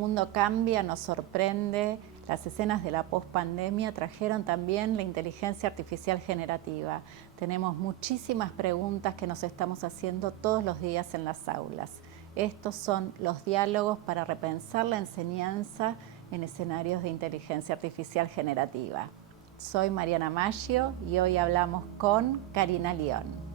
mundo cambia, nos sorprende. Las escenas de la pospandemia trajeron también la inteligencia artificial generativa. Tenemos muchísimas preguntas que nos estamos haciendo todos los días en las aulas. Estos son los diálogos para repensar la enseñanza en escenarios de inteligencia artificial generativa. Soy Mariana Maggio y hoy hablamos con Karina León.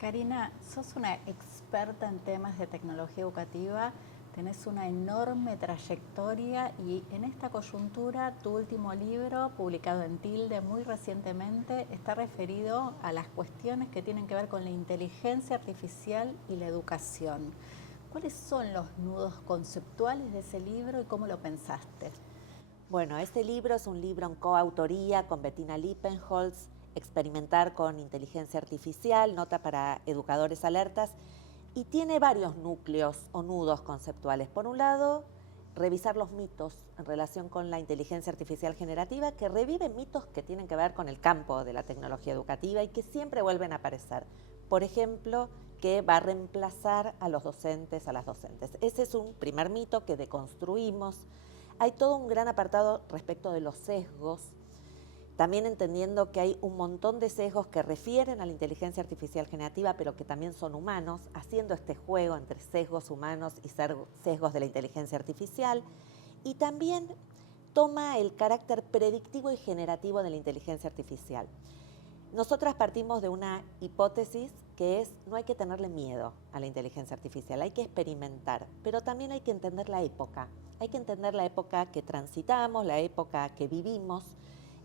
Karina, sos una experta en temas de tecnología educativa, tenés una enorme trayectoria y en esta coyuntura tu último libro, publicado en Tilde muy recientemente, está referido a las cuestiones que tienen que ver con la inteligencia artificial y la educación. ¿Cuáles son los nudos conceptuales de ese libro y cómo lo pensaste? Bueno, este libro es un libro en coautoría con Bettina Lippenholz, Experimentar con inteligencia artificial, nota para educadores alertas, y tiene varios núcleos o nudos conceptuales. Por un lado, revisar los mitos en relación con la inteligencia artificial generativa, que reviven mitos que tienen que ver con el campo de la tecnología educativa y que siempre vuelven a aparecer. Por ejemplo, que va a reemplazar a los docentes, a las docentes. Ese es un primer mito que deconstruimos. Hay todo un gran apartado respecto de los sesgos, también entendiendo que hay un montón de sesgos que refieren a la inteligencia artificial generativa, pero que también son humanos, haciendo este juego entre sesgos humanos y sesgos de la inteligencia artificial. Y también toma el carácter predictivo y generativo de la inteligencia artificial. Nosotras partimos de una hipótesis que es: no hay que tenerle miedo a la inteligencia artificial, hay que experimentar, pero también hay que entender la época. Hay que entender la época que transitamos, la época que vivimos,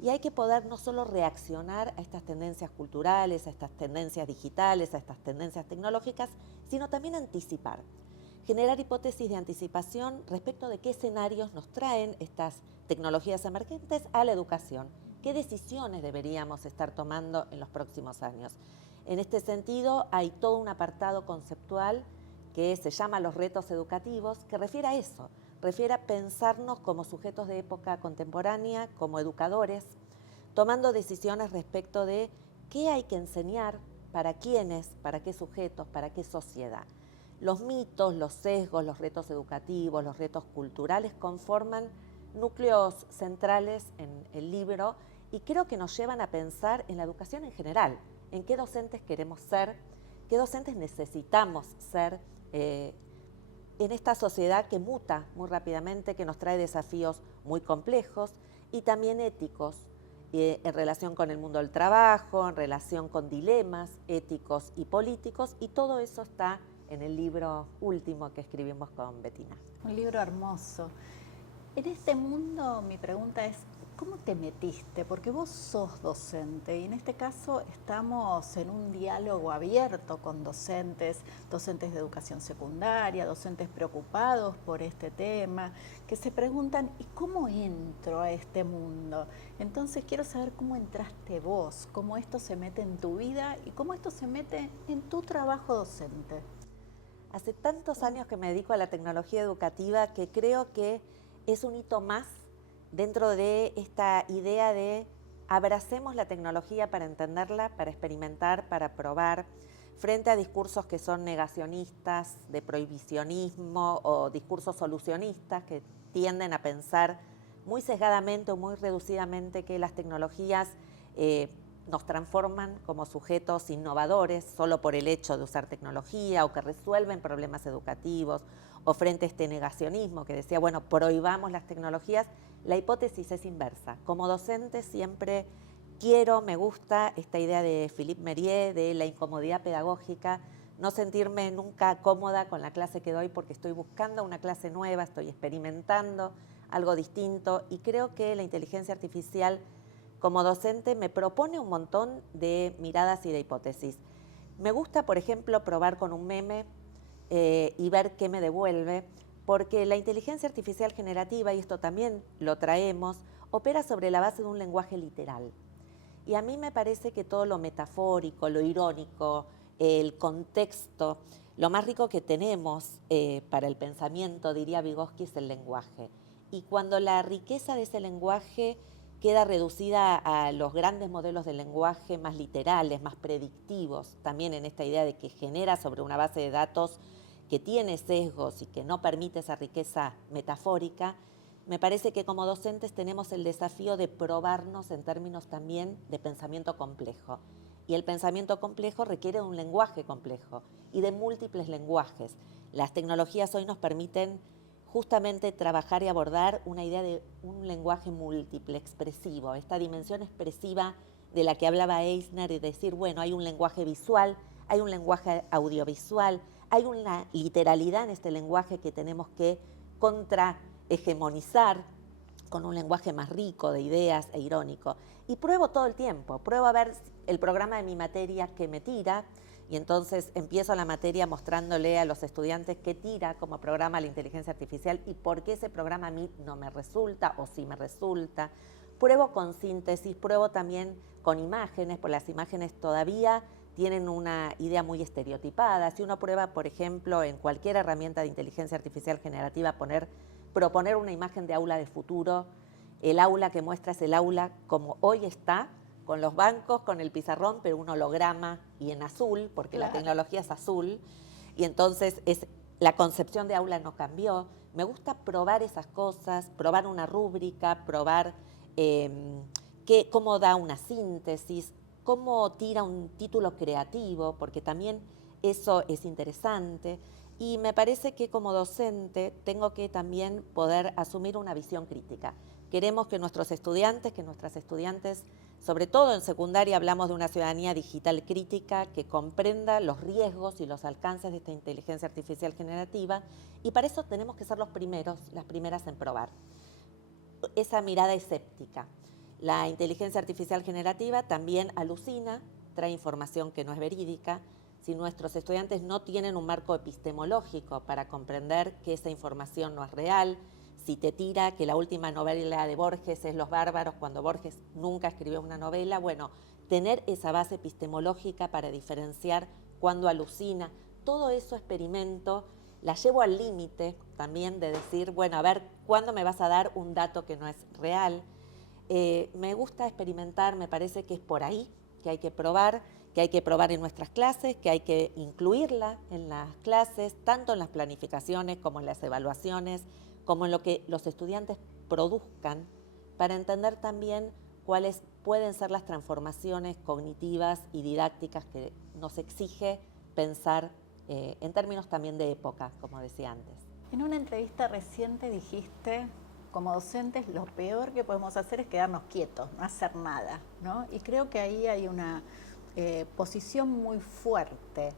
y hay que poder no solo reaccionar a estas tendencias culturales, a estas tendencias digitales, a estas tendencias tecnológicas, sino también anticipar. Generar hipótesis de anticipación respecto de qué escenarios nos traen estas tecnologías emergentes a la educación. ¿Qué decisiones deberíamos estar tomando en los próximos años? En este sentido, hay todo un apartado conceptual que se llama Los retos educativos, que refiere a eso, refiere a pensarnos como sujetos de época contemporánea, como educadores, tomando decisiones respecto de qué hay que enseñar, para quiénes, para qué sujetos, para qué sociedad. Los mitos, los sesgos, los retos educativos, los retos culturales conforman núcleos centrales en el libro y creo que nos llevan a pensar en la educación en general, en qué docentes queremos ser, qué docentes necesitamos ser en esta sociedad que muta muy rápidamente, que nos trae desafíos muy complejos y también éticos en relación con el mundo del trabajo, en relación con dilemas éticos y políticos, y todo eso está en el libro último que escribimos con Bettina. Un libro hermoso. En este mundo, mi pregunta es, ¿cómo te metiste? Porque vos sos docente y en este caso estamos en un diálogo abierto con docentes, docentes de educación secundaria, docentes preocupados por este tema, que se preguntan, ¿y cómo entro a este mundo? Entonces quiero saber cómo entraste vos, cómo esto se mete en tu vida y cómo esto se mete en tu trabajo docente. Hace tantos años que me dedico a la tecnología educativa que creo que es un hito más dentro de esta idea de abracemos la tecnología para entenderla, para experimentar, para probar, frente a discursos que son negacionistas, de prohibicionismo o discursos solucionistas que tienden a pensar muy sesgadamente o muy reducidamente que las tecnologías nos transforman como sujetos innovadores solo por el hecho de usar tecnología o que resuelven problemas educativos, o frente a este negacionismo que decía, bueno, prohibamos las tecnologías. La hipótesis es inversa. Como docente siempre me gusta esta idea de Philippe Mérieux, de la incomodidad pedagógica, no sentirme nunca cómoda con la clase que doy porque estoy buscando una clase nueva, estoy experimentando algo distinto, y creo que la inteligencia artificial como docente me propone un montón de miradas y de hipótesis. Me gusta, por ejemplo, probar con un meme y ver qué me devuelve, porque la inteligencia artificial generativa, y esto también lo traemos, opera sobre la base de un lenguaje literal. Y a mí me parece que todo lo metafórico, lo irónico, el contexto, lo más rico que tenemos para el pensamiento, diría Vygotsky, es el lenguaje. Y cuando la riqueza de ese lenguaje queda reducida a los grandes modelos de lenguaje más literales, más predictivos, también en esta idea de que genera sobre una base de datos que tiene sesgos y que no permite esa riqueza metafórica, me parece que como docentes tenemos el desafío de probarnos en términos también de pensamiento complejo. Y el pensamiento complejo requiere de un lenguaje complejo y de múltiples lenguajes. Las tecnologías hoy nos permiten justamente trabajar y abordar una idea de un lenguaje múltiple, expresivo, esta dimensión expresiva de la que hablaba Eisner, y decir, bueno, hay un lenguaje visual, hay un lenguaje audiovisual, hay una literalidad en este lenguaje que tenemos que contrahegemonizar con un lenguaje más rico de ideas e irónico. Y pruebo todo el tiempo, pruebo a ver el programa de mi materia que me tira, y entonces empiezo la materia mostrándole a los estudiantes qué tira como programa la inteligencia artificial y por qué ese programa a mí no me resulta o sí me resulta. Pruebo con síntesis, pruebo también con imágenes, porque las imágenes todavía tienen una idea muy estereotipada. Si uno prueba, por ejemplo, en cualquier herramienta de inteligencia artificial generativa, proponer una imagen de aula de futuro, el aula que muestra es el aula como hoy está, con los bancos, con el pizarrón, pero un holograma y en azul, porque la tecnología es azul, y entonces la concepción de aula no cambió. Me gusta probar esas cosas, probar una rúbrica, probar cómo da una síntesis, cómo tira un título creativo, porque también eso es interesante. Y me parece que como docente tengo que también poder asumir una visión crítica. Queremos que nuestros estudiantes, que nuestras estudiantes, sobre todo en secundaria, hablamos de una ciudadanía digital crítica que comprenda los riesgos y los alcances de esta inteligencia artificial generativa, y para eso tenemos que ser los primeros, las primeras en probar. Esa mirada escéptica. La inteligencia artificial generativa también alucina, trae información que no es verídica. Si nuestros estudiantes no tienen un marco epistemológico para comprender que esa información no es real, si te tira que la última novela de Borges es Los Bárbaros, cuando Borges nunca escribió una novela, bueno, tener esa base epistemológica para diferenciar cuando alucina, todo eso experimento, la llevo al límite también de decir, bueno, a ver, ¿cuándo me vas a dar un dato que no es real? Me gusta experimentar, me parece que es por ahí que hay que probar en nuestras clases, que hay que incluirla en las clases, tanto en las planificaciones como en las evaluaciones, como en lo que los estudiantes produzcan, para entender también cuáles pueden ser las transformaciones cognitivas y didácticas que nos exige pensar en términos también de época, como decía antes. En una entrevista reciente dijiste, como docentes, lo peor que podemos hacer es quedarnos quietos, no hacer nada, ¿no? Y creo que ahí hay una posición muy fuerte.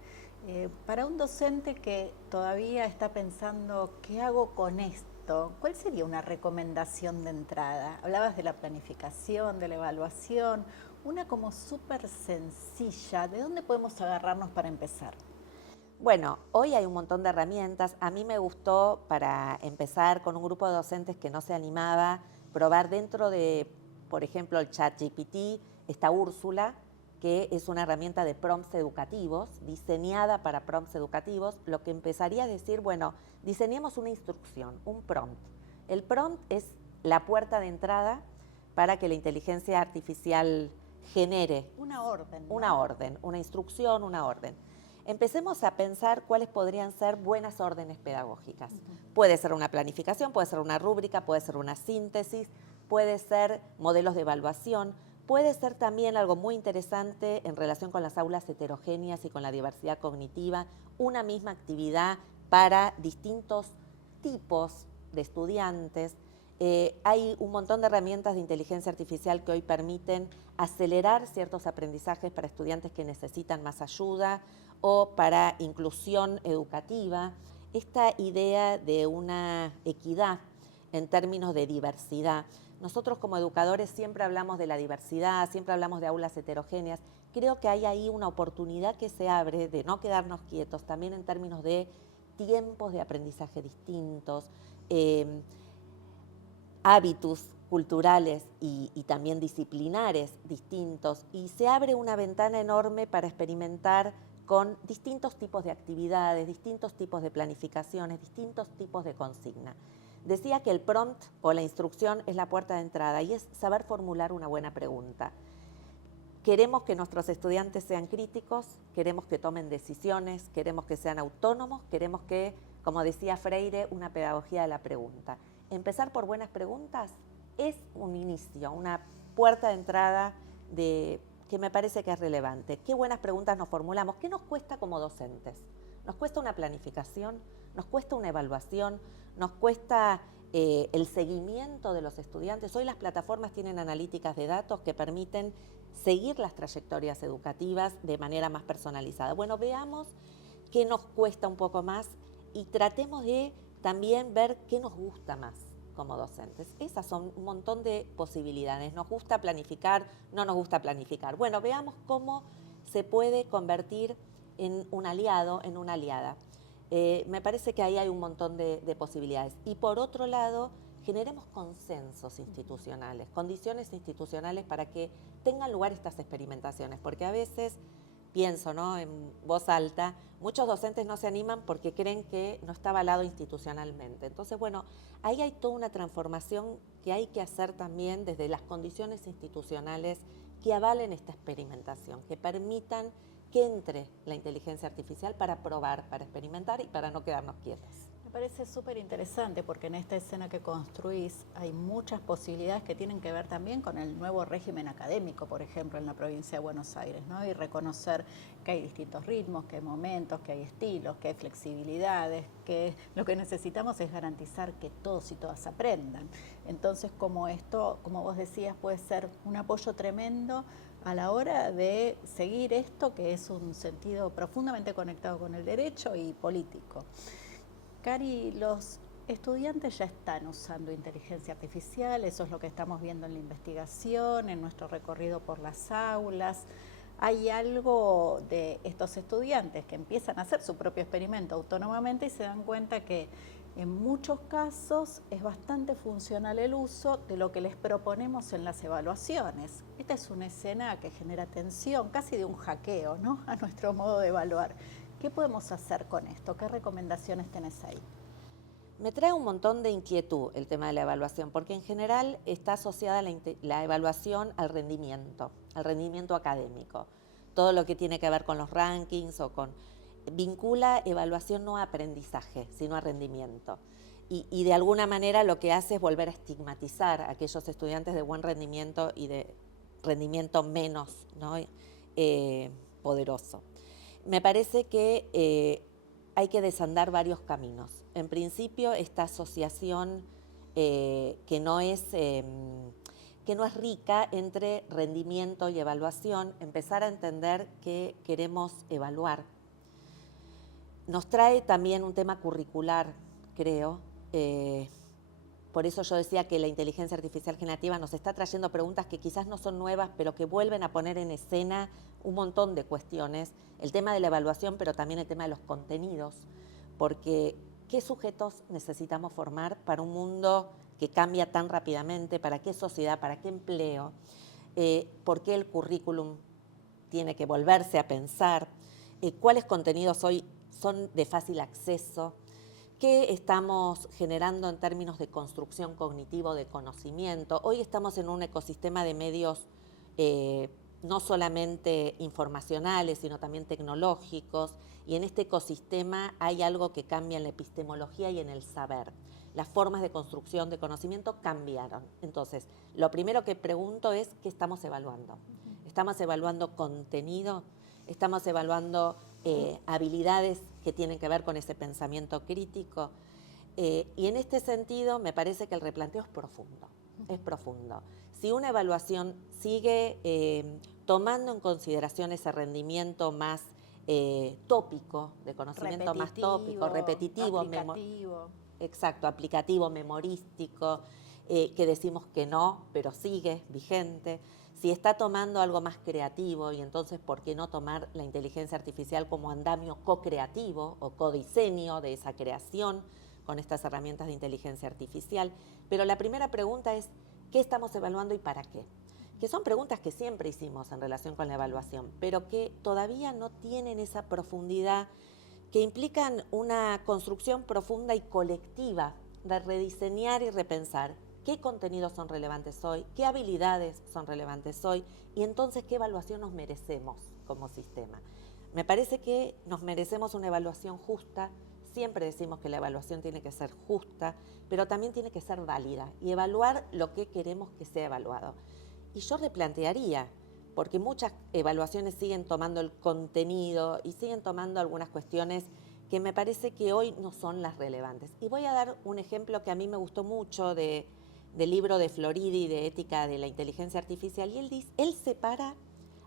Para un docente que todavía está pensando, ¿qué hago con esto? ¿Cuál sería una recomendación de entrada? Hablabas de la planificación, de la evaluación, una como súper sencilla. ¿De dónde podemos agarrarnos para empezar? Bueno, hoy hay un montón de herramientas. A mí me gustó, para empezar, con un grupo de docentes que no se animaba, probar dentro de, por ejemplo, el ChatGPT, esta Úrsula, que es una herramienta de prompts educativos, diseñada para prompts educativos, lo que empezaría a decir, bueno, diseñemos una instrucción, un prompt. El prompt es la puerta de entrada para que la inteligencia artificial genere una orden, ¿no? Una orden, una instrucción, una orden. Empecemos a pensar cuáles podrían ser buenas órdenes pedagógicas. Puede ser una planificación, puede ser una rúbrica, puede ser una síntesis, puede ser modelos de evaluación, puede ser también algo muy interesante en relación con las aulas heterogéneas y con la diversidad cognitiva, una misma actividad para distintos tipos de estudiantes. Hay un montón de herramientas de inteligencia artificial que hoy permiten acelerar ciertos aprendizajes para estudiantes que necesitan más ayuda o para inclusión educativa. Esta idea de una equidad en términos de diversidad. Nosotros como educadores siempre hablamos de la diversidad, siempre hablamos de aulas heterogéneas. Creo que hay ahí una oportunidad que se abre de no quedarnos quietos, también en términos de tiempos de aprendizaje distintos, hábitos culturales y también disciplinares distintos, y se abre una ventana enorme para experimentar con distintos tipos de actividades, distintos tipos de planificaciones, distintos tipos de consigna. Decía que el prompt o la instrucción es la puerta de entrada y es saber formular una buena pregunta. Queremos que nuestros estudiantes sean críticos, queremos que tomen decisiones, queremos que sean autónomos, queremos que, como decía Freire, una pedagogía de la pregunta. Empezar por buenas preguntas es un inicio, una puerta de entrada que me parece que es relevante. ¿Qué buenas preguntas nos formulamos? ¿Qué nos cuesta como docentes? Nos cuesta una planificación, nos cuesta una evaluación, nos cuesta el seguimiento de los estudiantes. Hoy las plataformas tienen analíticas de datos que permiten seguir las trayectorias educativas de manera más personalizada. Bueno, veamos qué nos cuesta un poco más y tratemos de también ver qué nos gusta más como docentes. Esas son un montón de posibilidades. ¿Nos gusta planificar? ¿No nos gusta planificar? Bueno, veamos cómo se puede convertir en un aliado, en una aliada. Me parece que ahí hay un montón de posibilidades. Y por otro lado, generemos consensos institucionales, condiciones institucionales para que tengan lugar estas experimentaciones, porque a veces, pienso, ¿no?, en voz alta, muchos docentes no se animan porque creen que no está avalado institucionalmente. Entonces, bueno, ahí hay toda una transformación que hay que hacer también desde las condiciones institucionales que avalen esta experimentación, que permitan que entre la inteligencia artificial para probar, para experimentar y para no quedarnos quietos. Me parece súper interesante porque en esta escena que construís hay muchas posibilidades que tienen que ver también con el nuevo régimen académico, por ejemplo, en la provincia de Buenos Aires, ¿no? Y reconocer que hay distintos ritmos, que hay momentos, que hay estilos, que hay flexibilidades, que lo que necesitamos es garantizar que todos y todas aprendan. Entonces, como esto, como vos decías, puede ser un apoyo tremendo a la hora de seguir esto que es un sentido profundamente conectado con el derecho y político. Cari, los estudiantes ya están usando inteligencia artificial, eso es lo que estamos viendo en la investigación, en nuestro recorrido por las aulas. Hay algo de estos estudiantes que empiezan a hacer su propio experimento autónomamente y se dan cuenta que en muchos casos es bastante funcional el uso de lo que les proponemos en las evaluaciones. Esta es una escena que genera tensión, casi de un hackeo, ¿no?, a nuestro modo de evaluar. ¿Qué podemos hacer con esto? ¿Qué recomendaciones tenés ahí? Me trae un montón de inquietud el tema de la evaluación, porque en general está asociada la evaluación al rendimiento académico. Todo lo que tiene que ver con los rankings o con... vincula evaluación no a aprendizaje, sino a rendimiento. Y de alguna manera lo que hace es volver a estigmatizar a aquellos estudiantes de buen rendimiento y de rendimiento menos, ¿no?, poderoso. Me parece que hay que desandar varios caminos. En principio, esta asociación que no es rica entre rendimiento y evaluación, empezar a entender que queremos evaluar. Nos trae también un tema curricular, creo. Por eso yo decía que la inteligencia artificial generativa nos está trayendo preguntas que quizás no son nuevas, pero que vuelven a poner en escena un montón de cuestiones. El tema de la evaluación, pero también el tema de los contenidos. Porque, ¿qué sujetos necesitamos formar para un mundo que cambia tan rápidamente? ¿Para qué sociedad? ¿Para qué empleo? ¿Por qué el currículum tiene que volverse a pensar? ¿Cuáles contenidos hoy son de fácil acceso? ¿Qué estamos generando en términos de construcción cognitivo, de conocimiento? Hoy estamos en un ecosistema de medios no solamente informacionales, sino también tecnológicos, y en este ecosistema hay algo que cambia en la epistemología y en el saber. Las formas de construcción de conocimiento cambiaron. Entonces, lo primero que pregunto es, ¿qué estamos evaluando? ¿Estamos evaluando contenido? ¿Estamos evaluando habilidades que tienen que ver con ese pensamiento crítico? Y en este sentido me parece que el replanteo es profundo, es profundo. Si una evaluación sigue tomando en consideración ese rendimiento más tópico, de conocimiento más tópico, repetitivo, aplicativo. Exacto, aplicativo, memorístico, que decimos que no, pero sigue vigente. Si está tomando algo más creativo, y entonces, ¿por qué no tomar la inteligencia artificial como andamio co-creativo o co-diseño de esa creación con estas herramientas de inteligencia artificial? Pero la primera pregunta es, ¿qué estamos evaluando y para qué? Que son preguntas que siempre hicimos en relación con la evaluación, pero que todavía no tienen esa profundidad, que implican una construcción profunda y colectiva, de rediseñar y repensar qué contenidos son relevantes hoy, qué habilidades son relevantes hoy y entonces qué evaluación nos merecemos como sistema. Me parece que nos merecemos una evaluación justa. Siempre decimos que la evaluación tiene que ser justa, pero también tiene que ser válida y evaluar lo que queremos que sea evaluado. Y yo replantearía, porque muchas evaluaciones siguen tomando el contenido y siguen tomando algunas cuestiones que me parece que hoy no son las relevantes. Y voy a dar un ejemplo que a mí me gustó mucho del libro de Floridi de Ética de la Inteligencia Artificial, y él separa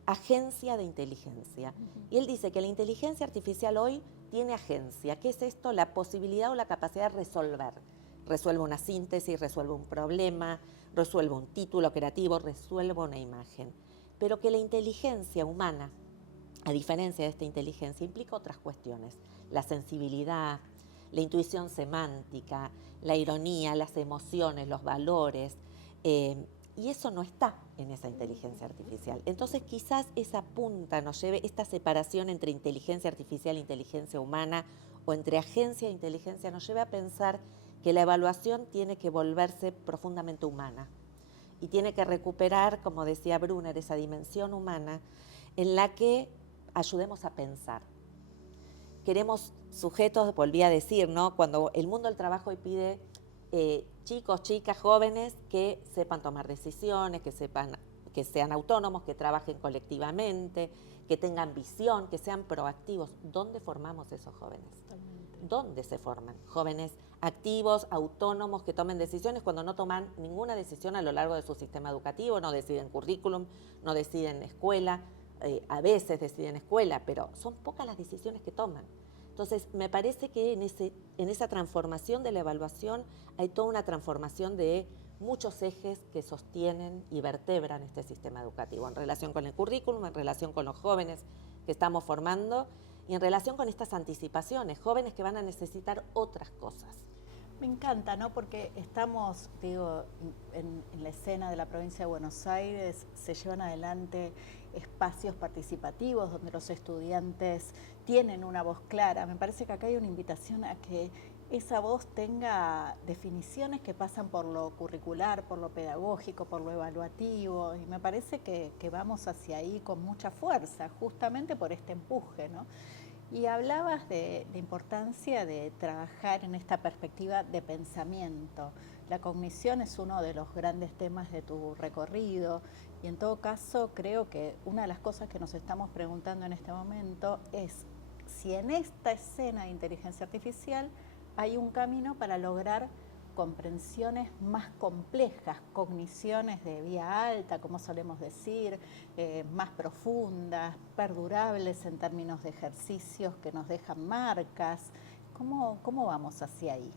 agencia de inteligencia. Y él dice que la inteligencia artificial hoy tiene agencia. ¿Qué es esto? La posibilidad o la capacidad de resolver. Resuelve una síntesis, resuelve un problema, resuelve un título creativo, resuelve una imagen. Pero que la inteligencia humana, a diferencia de esta inteligencia, implica otras cuestiones. La sensibilidad, la intuición semántica, la ironía, las emociones, los valores. Y eso no está en esa inteligencia artificial. Entonces quizás esa punta nos lleve, esta separación entre inteligencia artificial e inteligencia humana, o entre agencia e inteligencia, nos lleve a pensar que la evaluación tiene que volverse profundamente humana y tiene que recuperar, como decía Brunner, esa dimensión humana en la que ayudemos a pensar. Queremos sujetos, volví a decir, ¿no? Cuando el mundo del trabajo hoy pide chicos, chicas, jóvenes que sepan tomar decisiones, que sean autónomos, que trabajen colectivamente, que tengan visión, que sean proactivos. ¿Dónde formamos esos jóvenes? Totalmente. ¿Dónde se forman? Jóvenes activos, autónomos, que tomen decisiones cuando no toman ninguna decisión a lo largo de su sistema educativo, no deciden currículum, no deciden escuela, a veces deciden escuela, pero son pocas las decisiones que toman. Entonces, me parece que en esa transformación de la evaluación hay toda una transformación de muchos ejes que sostienen y vertebran este sistema educativo, en relación con el currículum, en relación con los jóvenes que estamos formando y en relación con estas anticipaciones, jóvenes que van a necesitar otras cosas. Me encanta, ¿no? Porque estamos, digo, en la escena de la provincia de Buenos Aires, se llevan adelante espacios participativos donde los estudiantes tienen una voz clara. Me parece que acá hay una invitación a que esa voz tenga definiciones que pasan por lo curricular, por lo pedagógico, por lo evaluativo, y me parece que vamos hacia ahí con mucha fuerza, justamente por este empuje, ¿no? Y hablabas de la importancia de trabajar en esta perspectiva de pensamiento. La cognición es uno de los grandes temas de tu recorrido y en todo caso creo que una de las cosas que nos estamos preguntando en este momento es si en esta escena de inteligencia artificial hay un camino para lograr comprensiones más complejas, cogniciones de vía alta, como solemos decir, más profundas, perdurables en términos de ejercicios que nos dejan marcas. ¿Cómo vamos hacia ahí?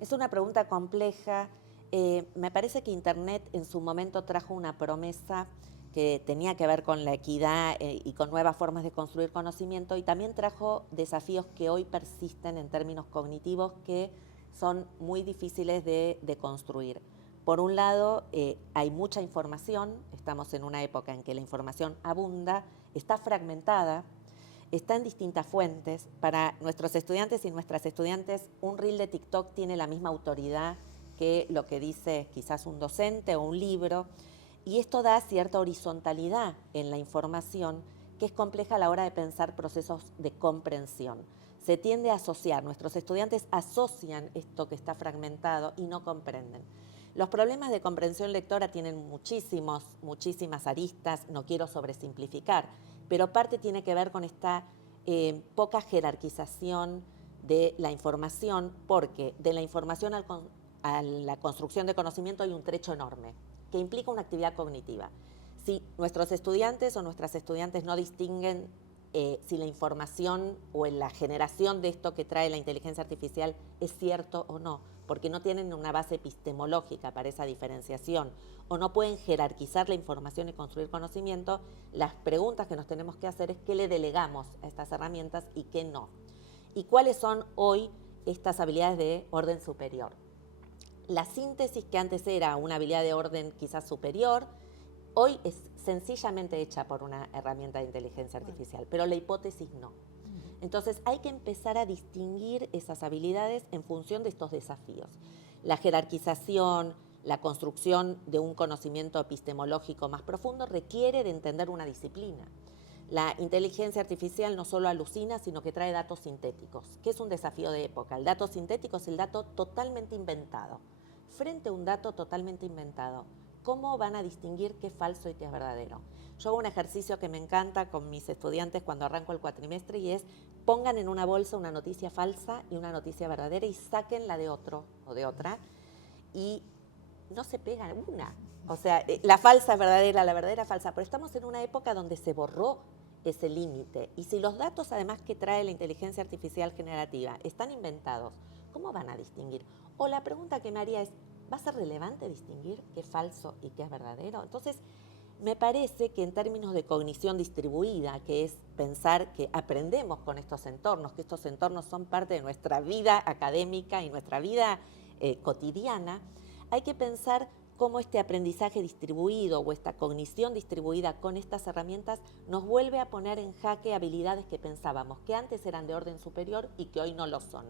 Es una pregunta compleja. Me parece que Internet en su momento trajo una promesa que tenía que ver con la equidad y con nuevas formas de construir conocimiento, y también trajo desafíos que hoy persisten en términos cognitivos que son muy difíciles de construir. Por un lado, hay mucha información, estamos en una época en que la información abunda, está fragmentada, está en distintas fuentes. Para nuestros estudiantes y nuestras estudiantes, un reel de TikTok tiene la misma autoridad que lo que dice quizás un docente o un libro, y esto da cierta horizontalidad en la información que es compleja a la hora de pensar procesos de comprensión. Se tiende a asociar, nuestros estudiantes asocian esto que está fragmentado y no comprenden. Los problemas de comprensión lectora tienen muchísimas aristas, no quiero sobresimplificar, pero parte tiene que ver con esta poca jerarquización de la información, porque de la información a la construcción de conocimiento hay un trecho enorme, que implica una actividad cognitiva. Si nuestros estudiantes o nuestras estudiantes no distinguen si la información o en la generación de esto que trae la inteligencia artificial es cierto o no, porque no tienen una base epistemológica para esa diferenciación, o no pueden jerarquizar la información y construir conocimiento, las preguntas que nos tenemos que hacer es qué le delegamos a estas herramientas y qué no. ¿Y cuáles son hoy estas habilidades de orden superior? La síntesis, que antes era una habilidad de orden quizás superior, hoy es sencillamente hecha por una herramienta de inteligencia artificial, pero la hipótesis no. Entonces hay que empezar a distinguir esas habilidades en función de estos desafíos. La jerarquización, la construcción de un conocimiento epistemológico más profundo requiere de entender una disciplina. La inteligencia artificial no solo alucina, sino que trae datos sintéticos, que es un desafío de época. El dato sintético es el dato totalmente inventado. Frente a un dato totalmente inventado, ¿cómo van a distinguir qué es falso y qué es verdadero? Yo hago un ejercicio que me encanta con mis estudiantes cuando arranco el cuatrimestre y es pongan en una bolsa una noticia falsa y una noticia verdadera y saquen la de otro o de otra y no se pega una. O sea, la falsa es verdadera, la verdadera es falsa, pero estamos en una época donde se borró ese límite. Y si los datos, además, que trae la inteligencia artificial generativa están inventados, ¿cómo van a distinguir? O la pregunta que me haría es, ¿va a ser relevante distinguir qué es falso y qué es verdadero? Entonces, me parece que en términos de cognición distribuida, que es pensar que aprendemos con estos entornos, que estos entornos son parte de nuestra vida académica y nuestra vida cotidiana, hay que pensar cómo este aprendizaje distribuido o esta cognición distribuida con estas herramientas nos vuelve a poner en jaque habilidades que pensábamos que antes eran de orden superior y que hoy no lo son.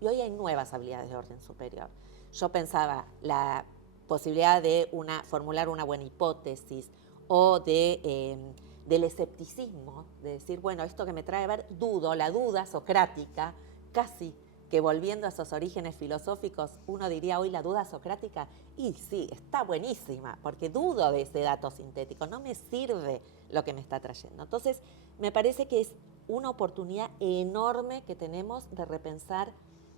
Y hoy hay nuevas habilidades de orden superior. Yo pensaba la posibilidad de formular una buena hipótesis o del escepticismo, de decir, bueno, esto que me trae a ver, dudo, la duda socrática, casi que volviendo a esos orígenes filosóficos, uno diría hoy la duda socrática, y sí, está buenísima, porque dudo de ese dato sintético, no me sirve lo que me está trayendo. Entonces, me parece que es una oportunidad enorme que tenemos de repensar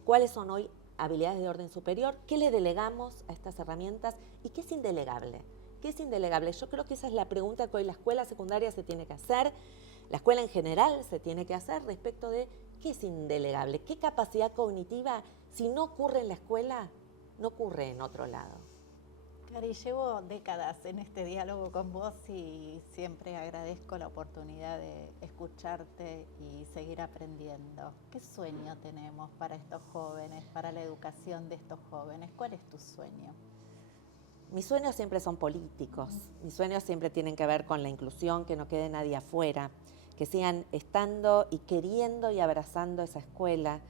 cuáles son hoy habilidades de orden superior, qué le delegamos a estas herramientas y qué es indelegable. ¿Qué es indelegable? Yo creo que esa es la pregunta que hoy la escuela secundaria se tiene que hacer, la escuela en general se tiene que hacer respecto de qué es indelegable, qué capacidad cognitiva, si no ocurre en la escuela, no ocurre en otro lado. Cari, llevo décadas en este diálogo con vos y siempre agradezco la oportunidad de escucharte y seguir aprendiendo. ¿Qué sueño tenemos para estos jóvenes, para la educación de estos jóvenes? ¿Cuál es tu sueño? Mis sueños siempre son políticos, mis sueños siempre tienen que ver con la inclusión, que no quede nadie afuera, que sigan estando y queriendo y abrazando esa escuela,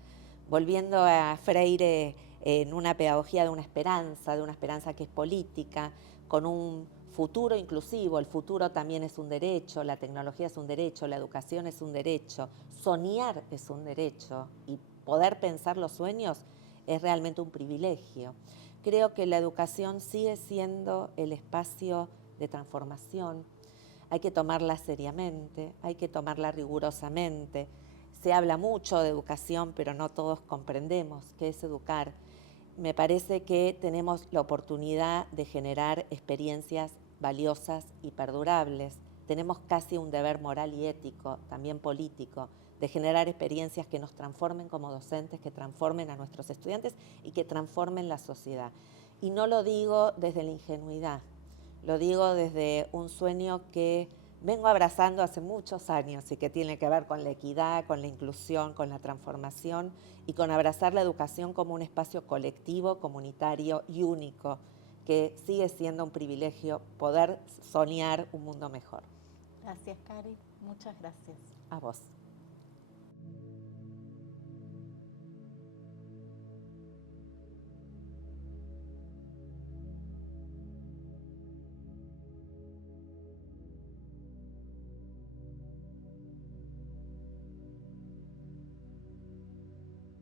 volviendo a Freire en una pedagogía de una esperanza que es política, con un futuro inclusivo. El futuro también es un derecho, la tecnología es un derecho, la educación es un derecho, soñar es un derecho y poder pensar los sueños es realmente un privilegio. Creo que la educación sigue siendo el espacio de transformación. Hay que tomarla seriamente, hay que tomarla rigurosamente. Se habla mucho de educación, pero no todos comprendemos qué es educar. Me parece que tenemos la oportunidad de generar experiencias valiosas y perdurables. Tenemos casi un deber moral y ético, también político, de generar experiencias que nos transformen como docentes, que transformen a nuestros estudiantes y que transformen la sociedad. Y no lo digo desde la ingenuidad, lo digo desde un sueño que vengo abrazando hace muchos años y que tiene que ver con la equidad, con la inclusión, con la transformación y con abrazar la educación como un espacio colectivo, comunitario y único, que sigue siendo un privilegio poder soñar un mundo mejor. Gracias, Cari. Muchas gracias. A vos.